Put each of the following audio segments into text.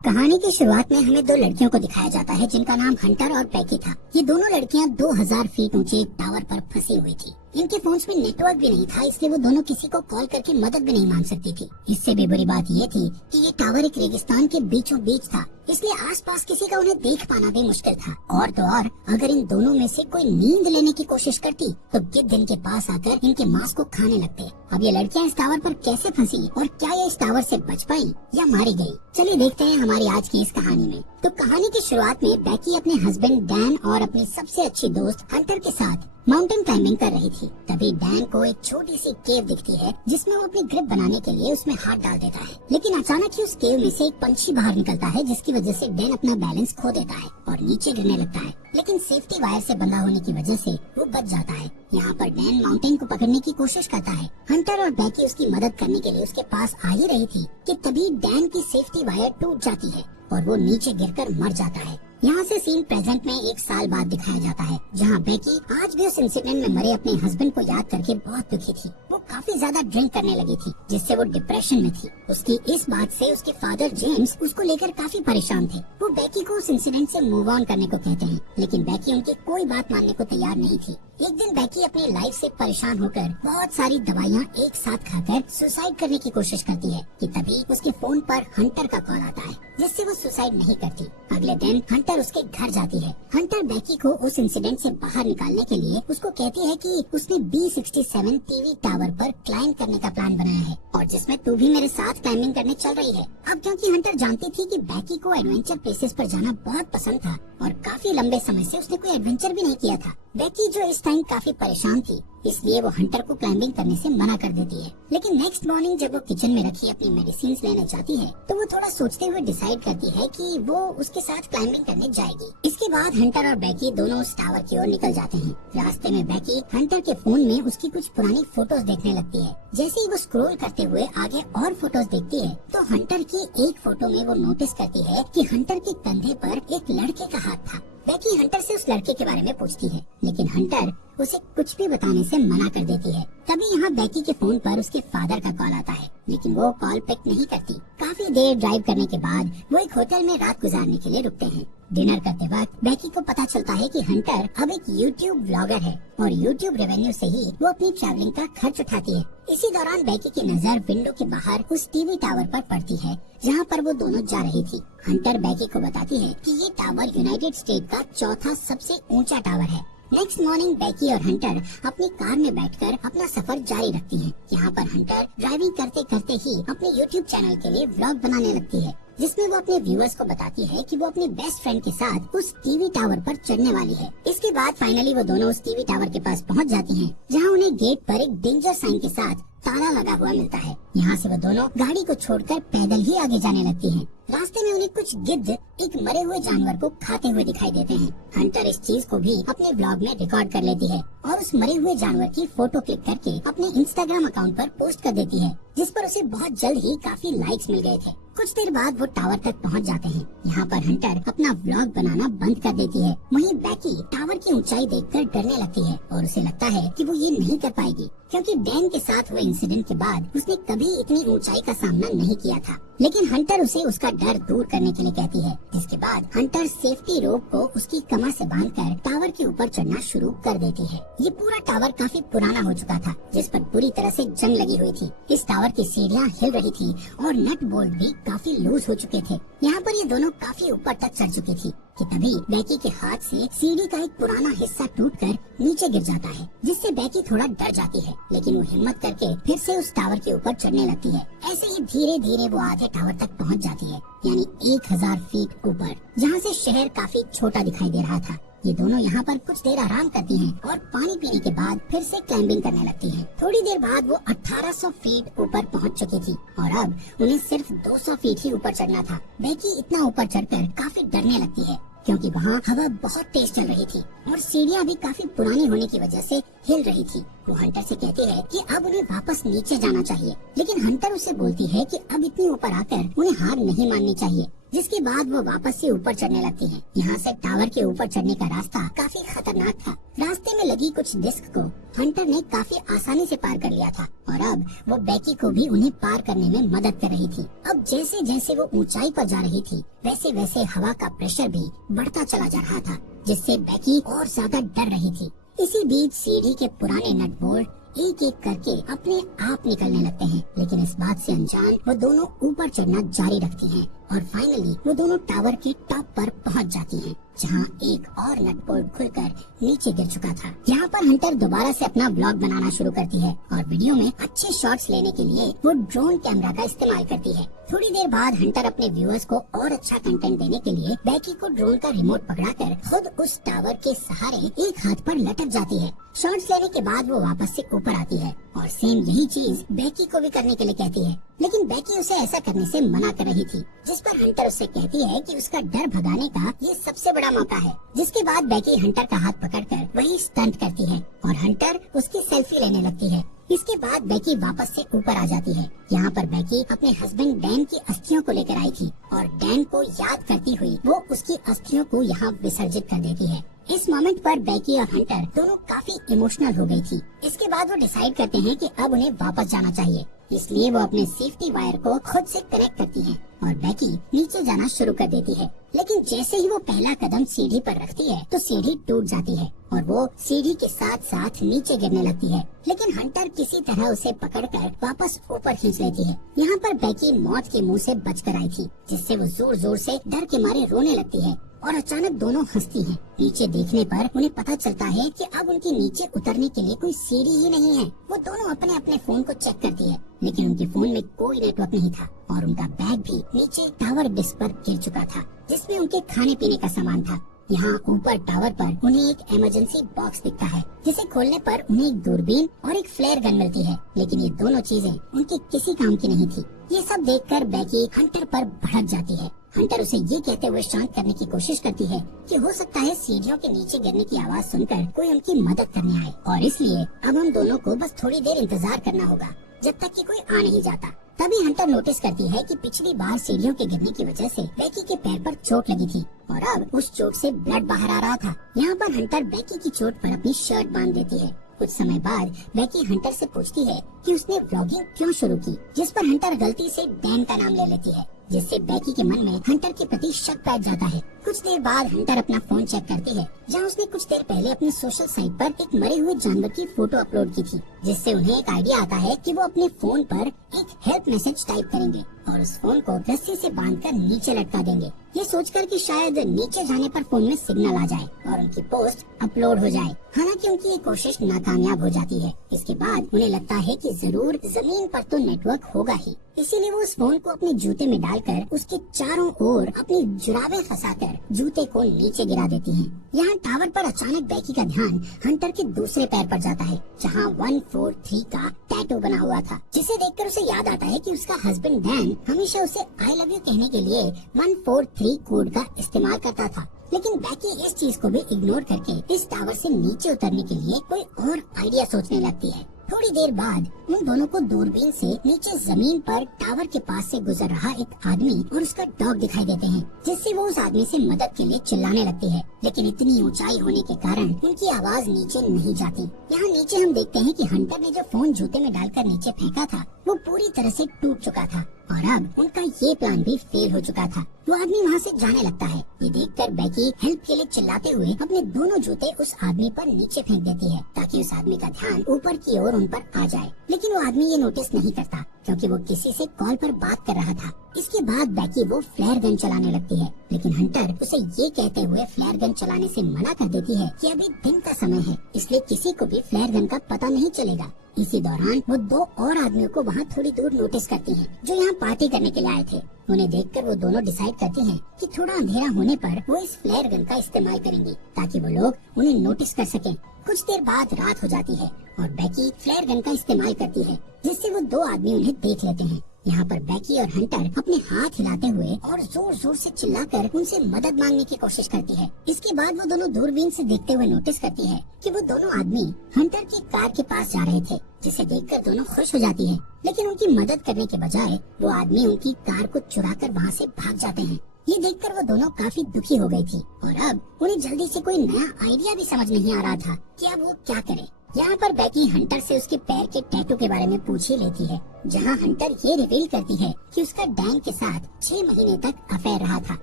कहानी की शुरुआत में हमें दो लड़कियों को दिखाया जाता है जिनका नाम हंटर और पैकी था। ये दोनों लड़कियां 2000 फीट ऊंचे एक टावर पर फंसी हुई थी। इनके फोन्स में नेटवर्क भी नहीं था, इसलिए वो दोनों किसी को कॉल करके मदद भी नहीं मांग सकती थी। इससे भी बुरी बात ये थी कि ये टावर एक रेगिस्तान के बीचों बीच था, इसलिए आसपास किसी का उन्हें देख पाना भी मुश्किल था। और तो और अगर इन दोनों में से कोई नींद लेने की कोशिश करती तो गिद्ध इनके पास आकर इनके मांस को खाने लगते। अब ये लड़कियां इस टावर पर कैसे फंसी और क्या ये इस टावर से बच पाई या मारी गई, चलिए देखते हैं हमारी आज की इस कहानी में। तो कहानी की शुरुआत में बैकी अपने हस्बैंड डैन और अपनी सबसे अच्छी दोस्त हंटर के साथ माउंटेन क्लाइंबिंग कर रही थी। तभी डैन को एक छोटी सी केव दिखती है जिसमें वो अपनी ग्रिप बनाने के लिए उसमें हाथ डाल देता है, लेकिन अचानक ही उस केव में से एक पंछी बाहर निकलता है जिसकी वजह से डैन अपना बैलेंस खो देता है और नीचे गिरने लगता है, लेकिन सेफ्टी वायर से बंधा होने की वजह से वो बच जाता है। यहाँ पर डैन माउंटेन को पकड़ने की कोशिश करता है। हंटर और बैकी उसकी मदद करने के लिए उसके पास आ ही रही थी कि तभी डैन की सेफ्टी वायर टूट जाती है और वो नीचे गिरकर मर जाता है। यहाँ से सीन प्रेजेंट में 1 साल बाद दिखाया जाता है, जहाँ बैकी आज भी उस इंसिडेंट में मरे अपने हस्बैंड को याद करके बहुत दुखी थी। वो काफी ज्यादा ड्रिंक करने लगी थी, जिससे वो डिप्रेशन में थी। उसकी इस बात से उसके फादर जेम्स उसको लेकर काफी परेशान थे। वो बैकी को उस इंसिडेंट से मूव ऑन करने को कहते हैं, लेकिन बैकी उनकी कोई बात मानने को तैयार नहीं थी। एक दिन बैकी अपनी लाइफ से परेशान होकर बहुत सारी दवाइयाँ एक साथ खाकर सुसाइड करने की कोशिश करती है कि तभी उसके फोन पर हंटर का कॉल आता है, जिससे वो सुसाइड नहीं करती। अगले दिन हंटर उसके घर जाती है। हंटर बैकी को उस इंसिडेंट से बाहर निकालने के लिए उसको कहती है कि उसने B67 टीवी टावर पर क्लाइंब करने का प्लान बनाया है और जिसमें तू भी मेरे साथ क्लाइंबिंग करने चल रही है। अब क्योंकि हंटर जानती थी कि बैकी को एडवेंचर प्लेसेस पर जाना बहुत पसंद था और काफी लंबे समय से उसने कोई एडवेंचर भी नहीं किया था, बैकी जो इस टाइम काफी परेशान थी, इसलिए वो हंटर को क्लाइंबिंग करने से मना कर देती है। लेकिन नेक्स्ट मॉर्निंग जब वो किचन में रखी अपनी मेडिसिन लेने जाती है तो वो थोड़ा सोचते हुए डिसाइड करती है कि वो उसके साथ क्लाइंबिंग करने जाएगी। इसके बाद हंटर और बैकी दोनों उस टावर की ओर निकल जाते हैं। रास्ते में बैकी हंटर के फोन में उसकी कुछ पुरानी फोटोज देखने लगती है। जैसे ही वो स्क्रॉल करते हुए आगे और फोटोज देखती है तो हंटर की एक फोटो में वो नोटिस करती है कि हंटर के कंधे पर एक लड़के का हाथ था। बैकी हंटर से उस लड़के के बारे में पूछती है, लेकिन हंटर उसे कुछ भी बताने से मना कर देती है। तभी यहाँ बैकी के फोन पर उसके फादर का कॉल आता है, लेकिन वो कॉल पिक नहीं करती। काफी देर ड्राइव करने के बाद वो एक होटल में रात गुजारने के लिए रुकते हैं। डिनर करते वक्त बैकी को पता चलता है कि हंटर अब एक यूट्यूब ब्लॉगर है और यूट्यूब रेवेन्यू से ही वो अपनी ट्रैवलिंग का खर्च उठाती है। इसी दौरान बैकी की नजर विंडो के बाहर उस टीवी टावर पर पड़ती है जहाँ पर वो दोनों जा रही थी। हंटर बैकी को बताती है कि ये टावर यूनाइटेड स्टेट का चौथा सबसे ऊंचा टावर है। नेक्स्ट मॉर्निंग बैकी और हंटर अपनी कार में बैठकर अपना सफर जारी रखती हैं। यहाँ पर हंटर ड्राइविंग करते करते ही अपने यूट्यूब चैनल के लिए व्लॉग बनाने लगती है, जिसमें वो अपने व्यूअर्स को बताती है कि वो अपनी बेस्ट फ्रेंड के साथ उस टीवी टावर पर चढ़ने वाली है। इसके बाद फाइनली वो दोनों उस टीवी टावर के पास पहुंच जाती हैं, जहां उन्हें गेट पर एक डेंजर साइन के साथ ताला लगा हुआ मिलता है। यहाँ से वो दोनों गाड़ी को छोड़कर पैदल ही आगे जाने लगती हैं। रास्ते में उन्हें कुछ गिद्ध एक मरे हुए जानवर को खाते हुए दिखाई देते हैं। हंटर इस चीज को भी अपने ब्लॉग में रिकॉर्ड कर लेती है और उस मरे हुए जानवर की फोटो क्लिक करके अपने इंस्टाग्राम अकाउंट पर पोस्ट कर देती है, जिस पर उसे बहुत जल्द ही काफी लाइक्स मिल गए थे। कुछ देर बाद वो टावर तक पहुंच जाते हैं। यहाँ पर हंटर अपना व्लॉग बनाना बंद कर देती है। वहीं बैकी टावर की ऊंचाई देखकर डरने लगती है और उसे लगता है कि वो ये नहीं कर पाएगी, क्योंकि डैन के साथ हुए इंसिडेंट के बाद उसने कभी इतनी ऊंचाई का सामना नहीं किया था। लेकिन हंटर उसे उसका डर दूर करने के लिए कहती है, जिसके बाद हंटर सेफ्टी रोप को उसकी कमर से बांधकर टावर के ऊपर चढ़ना शुरू कर देती है। ये पूरा टावर काफी पुराना हो चुका था, जिस पर पूरी तरह से जंग लगी हुई थी। इस टावर की सीढ़ियाँ हिल रही थी और नट बोल्ट भी काफी लूज हो चुके थे। यहाँ पर ये दोनों काफी ऊपर तक चढ़ चुकी थी कि तभी बैकी के हाथ से सीढ़ी का एक पुराना हिस्सा टूटकर नीचे गिर जाता है, जिससे बैकी थोड़ा डर जाती है, लेकिन वो हिम्मत करके फिर से उस टावर के ऊपर चढ़ने लगती है। ऐसे ही धीरे धीरे वो आधे टावर तक पहुंच जाती है, यानी 1000 फीट ऊपर, जहाँ से शहर काफी छोटा दिखाई दे रहा था। ये दोनों यहाँ पर कुछ देर आराम करती हैं और पानी पीने के बाद फिर से क्लाइंबिंग करने लगती हैं। थोड़ी देर बाद वो 1800 फीट ऊपर पहुँच चुकी थी और अब उन्हें सिर्फ 200 फीट ही ऊपर चढ़ना था। बैकी इतना ऊपर चढ़कर काफी डरने लगती है, क्योंकि वहाँ हवा बहुत तेज चल रही थी और सीढ़ियाँ भी काफी पुरानी होने की वजह से हिल रही थी। वो हंटर से कहती है कि अब उन्हें वापस नीचे जाना चाहिए, लेकिन हंटर उसे बोलती है कि अब इतनी ऊपर आकर उन्हें हार नहीं माननी चाहिए। जिसके बाद वो वापस से ऊपर चढ़ने लगती हैं। यहाँ से टावर के ऊपर चढ़ने का रास्ता काफी खतरनाक था। रास्ते में लगी कुछ डिस्क को हंटर ने काफी आसानी से पार कर लिया था और अब वो बेकी को भी उन्हें पार करने में मदद कर रही थी। अब जैसे जैसे वो ऊंचाई पर जा रही थी वैसे वैसे हवा का प्रेशर भी बढ़ता चला जा रहा था, जिससे बेकी और ज्यादा डर रही थी। इसी बीच सीढ़ी के पुराने नट बोल्ट एक एक करके अपने आप निकलने लगते हैं, लेकिन इस बात से अनजान वो दोनों ऊपर चढ़ना जारी रखती हैं और फाइनली वो दोनों टावर के टॉप पर पहुंच जाती हैं, जहां एक और नट बोल्ट खुलकर नीचे गिर चुका था। यहाँ पर हंटर दोबारा से अपना ब्लॉग बनाना शुरू करती है और वीडियो में अच्छे शॉट्स लेने के लिए वो ड्रोन कैमरा का इस्तेमाल करती है। थोड़ी देर बाद हंटर अपने व्यूअर्स को और अच्छा कंटेंट देने के लिए बेकी को ड्रोन का रिमोट पकड़ाकर खुद उस टावर के सहारे एक हाथ पर लटक जाती है। शॉट्स लेने के बाद वो वापस से ऊपर आती है और सेम यही चीज बेकी को भी करने के लिए कहती है, लेकिन बेकी उसे ऐसा करने से मना कर रही थी, जिस पर हंटर उससे कहती है कि उसका डर भगाने का ये सबसे बड़ा मौका है। जिसके बाद बेकी हंटर का हाथ पकड़कर वही स्टंट करती है और हंटर उसकी सेल्फी लेने लगती है। इसके बाद बेकी वापस से ऊपर आ जाती है। यहाँ पर बेकी अपने हस्बैंड डैन की अस्थियों को लेकर आई थी और डैन को याद करती हुई वो उसकी अस्थियों को यहाँ विसर्जित कर देती है। इस मोमेंट पर बेकी और हंटर दोनों काफी इमोशनल हो गई थी। इसके बाद वो डिसाइड करते हैं कि अब उन्हें वापस जाना चाहिए, इसलिए वो अपने सेफ्टी वायर को खुद से कनेक्ट करती है और बेकी नीचे जाना शुरू कर देती है। लेकिन जैसे ही वो पहला कदम सीढ़ी पर रखती है तो सीढ़ी टूट जाती है और वो सीढ़ी के साथ साथ नीचे गिरने लगती है, लेकिन हंटर किसी तरह उसे पकड़कर वापस ऊपर खींच लेती है। यहाँ पर बेकी मौत के मुंह से बचकर आई थी, जिससे वो जोर जोर से डर के मारे रोने लगती है और अचानक दोनों हंसती हैं। नीचे देखने पर उन्हें पता चलता है कि अब उनके नीचे उतरने के लिए कोई सीढ़ी ही नहीं है। वो दोनों अपने अपने फोन को चेक करती है, लेकिन उनके फोन में कोई नेटवर्क नहीं था और उनका बैग भी नीचे टावर डिस्क पर गिर चुका था, जिसमें उनके खाने पीने का सामान था। यहाँ ऊपर टावर पर उन्हें एक इमरजेंसी बॉक्स दिखता है, जिसे खोलने पर उन्हें एक दूरबीन और एक फ्लेयर गन मिलती है, लेकिन ये दोनों चीजें उनके किसी काम की नहीं थी। ये सब देखकर बेकी हंटर पर भड़क जाती है। हंटर उसे ये कहते हुए शांत करने की कोशिश करती है कि हो सकता है सीढ़ियों के नीचे गिरने की आवाज सुनकर कोई उनकी मदद करने आए और इसलिए अब हम दोनों को बस थोड़ी देर इंतजार करना होगा जब तक कि कोई आ नहीं जाता। तभी हंटर नोटिस करती है कि पिछली बार सीढ़ियों के गिरने की वजह से बेकी के पैर पर चोट लगी थी और अब उस चोट से ब्लड बाहर आ रहा था। यहाँ पर हंटर बेकी की चोट पर अपनी शर्ट बांध देती है। कुछ समय बाद बेकी हंटर से पूछती है कि उसने व्लॉगिंग क्यों शुरू की, जिस पर हंटर गलती से डैन का नाम ले लेती है, जिससे बेकी के मन में हंटर के प्रति शक बैठ जाता है। कुछ देर बाद हंटर अपना फोन चेक करती है, जहां उसने कुछ देर पहले अपनी सोशल साइट पर एक मरे हुए जानवर की फोटो अपलोड की थी, जिससे उन्हें एक आइडिया आता है कि वो अपने फोन पर एक हेल्प मैसेज टाइप करेंगे और उस फोन को रस्सी से बांधकर नीचे लटका देंगे, ये सोचकर कि शायद नीचे जाने पर फोन में सिग्नल आ जाए और उनकी पोस्ट अपलोड हो जाए। हालांकि उनकी ये कोशिश नाकामयाब हो जाती है। इसके बाद उन्हें लगता है कि जरूर जमीन पर तो नेटवर्क होगा ही, इसीलिए वो उस फोन को अपने जूते में डालकर उसके चारों ओर अपनी जुराबे फंसाकर जूते को नीचे गिरा देती हैं। यहाँ टावर पर अचानक बेकी का ध्यान हंटर के दूसरे पैर पर जाता है, जहाँ 143 का टैटू बना हुआ था, जिसे देखकर उसे याद आता है कि उसका हस्बैंड डैन हमेशा उसे आई लव यू कहने के लिए 143 कोड का इस्तेमाल करता था। लेकिन बेकी इस चीज को भी इग्नोर करके इस टावर से नीचे उतरने के लिए कोई और आइडिया सोचने लगती है। थोड़ी देर बाद उन दोनों को दूरबीन से नीचे जमीन पर टावर के पास से गुजर रहा एक आदमी और उसका डॉग दिखाई देते हैं, जिससे वो उस आदमी से मदद के लिए चिल्लाने लगती है, लेकिन इतनी ऊंचाई होने के कारण उनकी आवाज नीचे नहीं जाती। यहाँ नीचे हम देखते हैं कि हंटर ने जो फोन जूते में डालकर नीचे फेंका था वो पूरी तरह से टूट चुका था और अब उनका ये प्लान भी फेल हो चुका था। वो आदमी वहाँ से जाने लगता है। ये देखकर बेकी हेल्प के लिए चिल्लाते हुए अपने दोनों जूते उस आदमी पर नीचे फेंक देती है, ताकि उस आदमी का ध्यान ऊपर की ओर उन पर आ जाए। लेकिन वो आदमी ये नोटिस नहीं करता, क्योंकि वो किसी से कॉल पर बात कर रहा था। इसके बाद बेकी वो फ्लेयर गन चलाने लगती है, लेकिन हंटर उसे ये कहते हुए फ्लेयर गन चलाने से मना कर देती है कि अभी दिन का समय है, इसलिए किसी को भी फ्लेयर गन का पता नहीं चलेगा। इसी दौरान वो दो और आदमियों को वहाँ थोड़ी दूर नोटिस करती हैं, जो यहाँ पार्टी करने के लिए आए थे। उन्हें देखकर वो दोनों डिसाइड करती हैं कि थोड़ा अंधेरा होने पर वो इस फ्लेयर गन का इस्तेमाल करेंगी, ताकि वो लोग उन्हें नोटिस कर सकें। कुछ देर बाद रात हो जाती है और बेकी फ्लेयर गन का इस्तेमाल करती है, जिससे वो दो आदमी उन्हें देख लेते हैं। यहाँ पर बेकी और हंटर अपने हाथ हिलाते हुए और जोर जोर से चिल्लाकर उनसे मदद मांगने की कोशिश करती है। इसके बाद वो दोनों दूरबीन से देखते हुए नोटिस करती है कि वो दोनों आदमी हंटर की कार के पास जा रहे थे, जिसे देखकर दोनों खुश हो जाती है। लेकिन उनकी मदद करने के बजाय वो आदमी उनकी कार को चुराकर वहाँ से भाग जाते हैं। ये देखकर वो दोनों काफी दुखी हो गई थी और अब उन्हें जल्दी से कोई नया आइडिया भी समझ नहीं आ रहा था कि अब वो क्या करे। यहाँ पर बेकी हंटर से उसके पैर के टैटू के बारे में पूछ ही लेती है, जहाँ हंटर ये रिवील करती है कि उसका डैन के साथ 6 महीने तक अफेयर रहा था।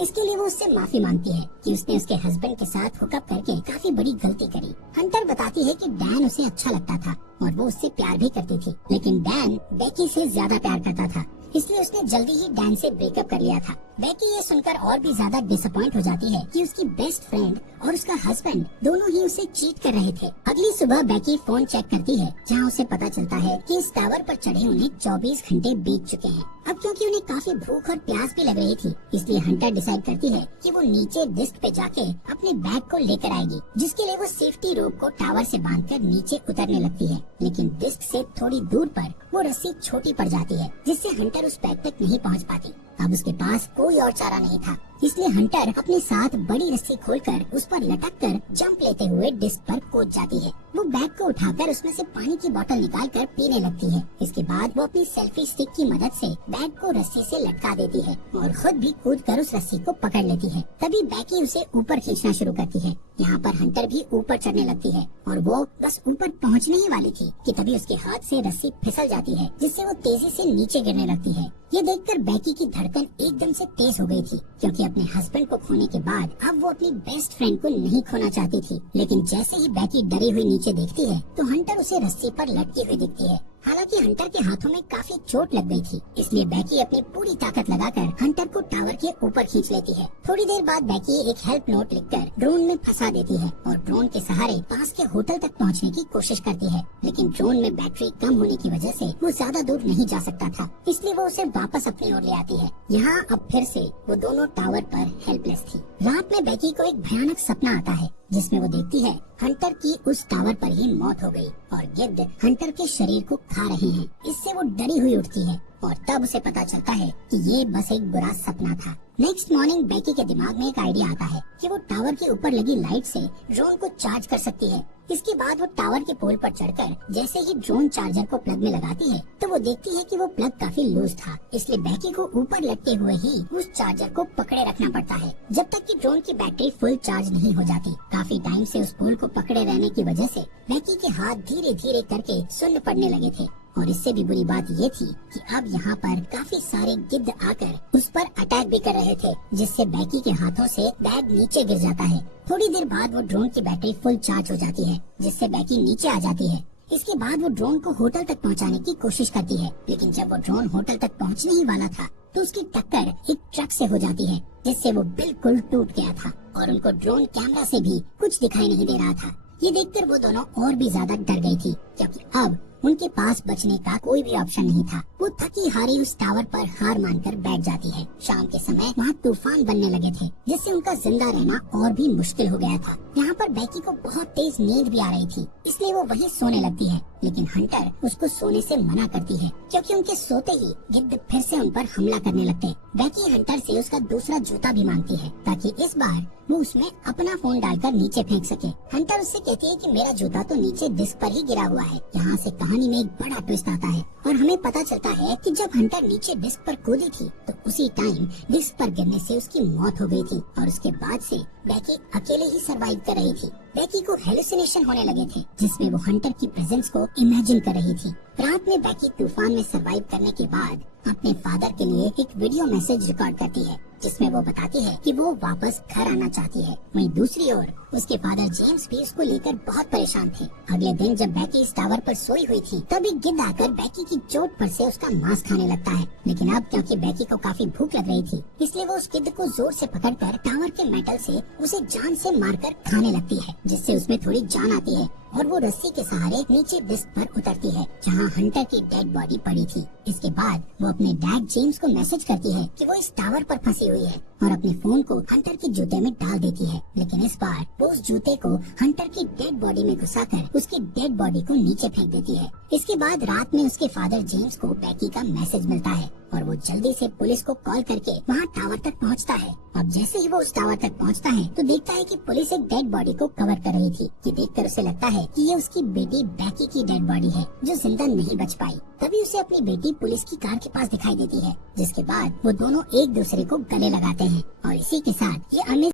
इसके लिए वो उससे माफी मांगती है कि उसने उसके हस्बैंड के साथ हुकअप करके काफी बड़ी गलती करी। हंटर बताती है कि डैन उसे अच्छा लगता था और वो उससे प्यार भी करती थी, लेकिन डैन बेकी से ज्यादा प्यार करता था, इसलिए उसने जल्दी ही डैन से ब्रेकअप कर लिया था। बेकी ये सुनकर और भी ज्यादा डिसअपॉइंट हो जाती है कि उसकी बेस्ट फ्रेंड और उसका हस्बैंड दोनों ही उसे चीट कर रहे थे। अगली सुबह बेकी फोन चेक करती है, जहां उसे पता चलता है कि इस टावर पर चढ़े उन्हें 24 घंटे बीत चुके हैं। अब क्योंकि उन्हें काफी भूख और प्यास भी लग रही थी, इसलिए हंटर डिसाइड करती है कि वो नीचे डिस्क पे जाके अपने बैग को लेकर आएगी, जिसके लिए वो सेफ्टी रोप को टावर से बांधकर नीचे उतरने लगती है। लेकिन डिस्क से थोड़ी दूर पर वो रस्सी छोटी पड़ जाती है, जिससे हंटर उस बैग तक नहीं पहुंच पाती। अब उसके पास कोई और चारा नहीं था, इसलिए हंटर अपने साथ बड़ी रस्सी खोलकर उस पर लटककर जंप लेते हुए डिस्क पर कूद जाती है। वो बैग को उठाकर उसमें से पानी की बोतल निकालकर पीने लगती है। इसके बाद वो अपनी सेल्फी स्टिक की मदद से बैग को रस्सी से लटका देती है और खुद भी कूदकर उस रस्सी को पकड़ लेती है। तभी बेकी उसे ऊपर खींचना शुरू करती है। यहाँ पर हंटर भी ऊपर चढ़ने लगती है और वो बस ऊपर पहुँचने ही वाली थी कि तभी उसके हाथ से रस्सी फिसल जाती है, जिससे वो तेजी से नीचे गिरने लगती है। ये देखकर बेकी की धड़कन एकदम से तेज हो गई थी, क्योंकि अपने हस्बैंड को खोने के बाद अब वो अपनी बेस्ट फ्रेंड को नहीं खोना चाहती थी। लेकिन जैसे ही बेकी डरी हुई नीचे देखती है तो हंटर उसे रस्सी पर लटकी हुई दिखती है। हालांकि हंटर के हाथों में काफी चोट लग गई थी, इसलिए बेकी अपनी पूरी ताकत लगाकर हंटर को टावर के ऊपर खींच लेती है। थोड़ी देर बाद बेकी एक हेल्प नोट लिखकर ड्रोन में फंसा देती है और ड्रोन के सहारे पास के होटल तक पहुंचने की कोशिश करती है, लेकिन ड्रोन में बैटरी कम होने की वजह से वो ज्यादा दूर नहीं जा सकता था, इसलिए वो उसे वापस अपनी ओर ले आती है। यहाँ अब फिर से वो दोनों टावर पर हेल्पलेस थी। रात में बेकी को एक भयानक सपना आता है, जिसमें वो देखती है हंटर की उस टावर पर ही मौत हो गई और गिद्ध हंटर के शरीर को खा रहे हैं। इससे वो डरी हुई उठती है और तब उसे पता चलता है कि ये बस एक बुरा सपना था। नेक्स्ट मॉर्निंग बेकी के दिमाग में एक आइडिया आता है कि वो टावर के ऊपर लगी लाइट से ड्रोन को चार्ज कर सकती है। इसके बाद वो टावर के पोल पर चढ़कर जैसे ही ड्रोन चार्जर को प्लग में लगाती है तो वो देखती है कि वो प्लग काफी लूज था, इसलिए बेकी को ऊपर लटके हुए ही उस चार्जर को पकड़े रखना पड़ता है जब तक कि ड्रोन की बैटरी फुल चार्ज नहीं हो जाती। काफी टाइम से उस पोल को पकड़े रहने की वजह से बेकी के हाथ धीरे धीरे करके सुन्न पड़ने लगे थे और इससे भी बुरी बात ये थी कि अब यहाँ पर काफी सारे गिद्ध आकर उस पर अटैक भी कर रहे थे, जिससे बेकी के हाथों से बैग नीचे गिर जाता है। थोड़ी देर बाद वो ड्रोन की बैटरी फुल चार्ज हो जाती है, जिससे बेकी नीचे आ जाती है। इसके बाद वो ड्रोन को होटल तक पहुँचाने की कोशिश करती है, लेकिन जब वो ड्रोन होटल तक पहुँचने ही वाला था तो उसकी टक्कर एक ट्रक से हो जाती है, जिससे वो बिल्कुल टूट गया था और उनको ड्रोन कैमरा से भी कुछ दिखाई नहीं दे रहा था। ये देखकर वो दोनों और भी ज्यादा डर गई थी, क्योंकि अब उनके पास बचने का कोई भी ऑप्शन नहीं था। वो थकी हारी उस टावर पर हार मानकर बैठ जाती है। शाम के समय वहाँ तूफान बनने लगे थे, जिससे उनका जिंदा रहना और भी मुश्किल हो गया था। यहाँ पर बेकी को बहुत तेज नींद भी आ रही थी, इसलिए वो वहीं सोने लगती है, लेकिन हंटर उसको सोने से मना करती है, क्योंकि उनके सोते ही गिद्ध फिर से उन पर हमला करने लगते। बेकी हंटर से उसका दूसरा जूता भी मांगती है, ताकि इस बार वो उसमें अपना फोन डालकर नीचे फेंक सके। हंटर उससे कहती है कि मेरा जूता तो नीचे डिस्क पर ही गिरा हुआ है। यहाँ से कहानी में एक बड़ा ट्विस्ट आता है और हमें पता चलता है कि जब हंटर नीचे डिस्क पर कूदी थी तो उसी टाइम डिस्क पर गिरने से उसकी मौत हो गई थी और उसके बाद से बेकी अकेले ही सरवाइव कर रही थी। बेकी को हेलुसिनेशन होने लगे थे, जिसमें वो हंटर की प्रेजेंस को इमेजिन कर रही थी। रात में बेकी तूफान में सरवाइव करने के बाद अपने फादर के लिए एक वीडियो मैसेज रिकॉर्ड करती है, जिसमें वो बताती है कि वो वापस घर आना चाहती है। वहीं दूसरी ओर उसके फादर जेम्स भी उसको लेकर बहुत परेशान थे। अगले दिन जब बेकी इस टावर पर सोई हुई थी, तभी गिद्ध आकर बेकी की चोट पर से उसका मांस खाने लगता है। लेकिन अब क्योंकि बेकी को काफी भूख लग रही थी, इसलिए वो उस गिद्ध को जोर से पकड़कर टावर के मेटल से उसे जान से मारकर खाने लगती है, जिससे उसमें थोड़ी जान आती है और वो रस्सी के सहारे नीचे डिस्क पर उतरती है, जहाँ हंटर की डेड बॉडी पड़ी थी। इसके बाद वो अपने डैड जेम्स को मैसेज करती है कि वो इस टावर पर फंसी हुई है और अपने फोन को हंटर के जूते में डाल देती है। लेकिन इस बार वो उस जूते को हंटर की डेड बॉडी में घुसाकर उसकी डेड बॉडी को नीचे फेंक देती है। इसके बाद रात में उसके फादर जेम्स को बेकी का मैसेज मिलता है और वो जल्दी से पुलिस को कॉल करके वहाँ टावर तक पहुँचता है। अब जैसे ही वो उस टावर तक पहुँचता है तो देखता है कि पुलिस एक डेड बॉडी को कवर कर रही थी। ये देखकर उसे लगता है कि ये उसकी बेटी बेकी की डेड बॉडी है जो जिंदा नहीं बच पाई। तभी उसे अपनी बेटी पुलिस की कार के पास दिखाई देती है, जिसके बाद वो दोनों एक दूसरे को गले लगाते हैं और इसी के साथ ये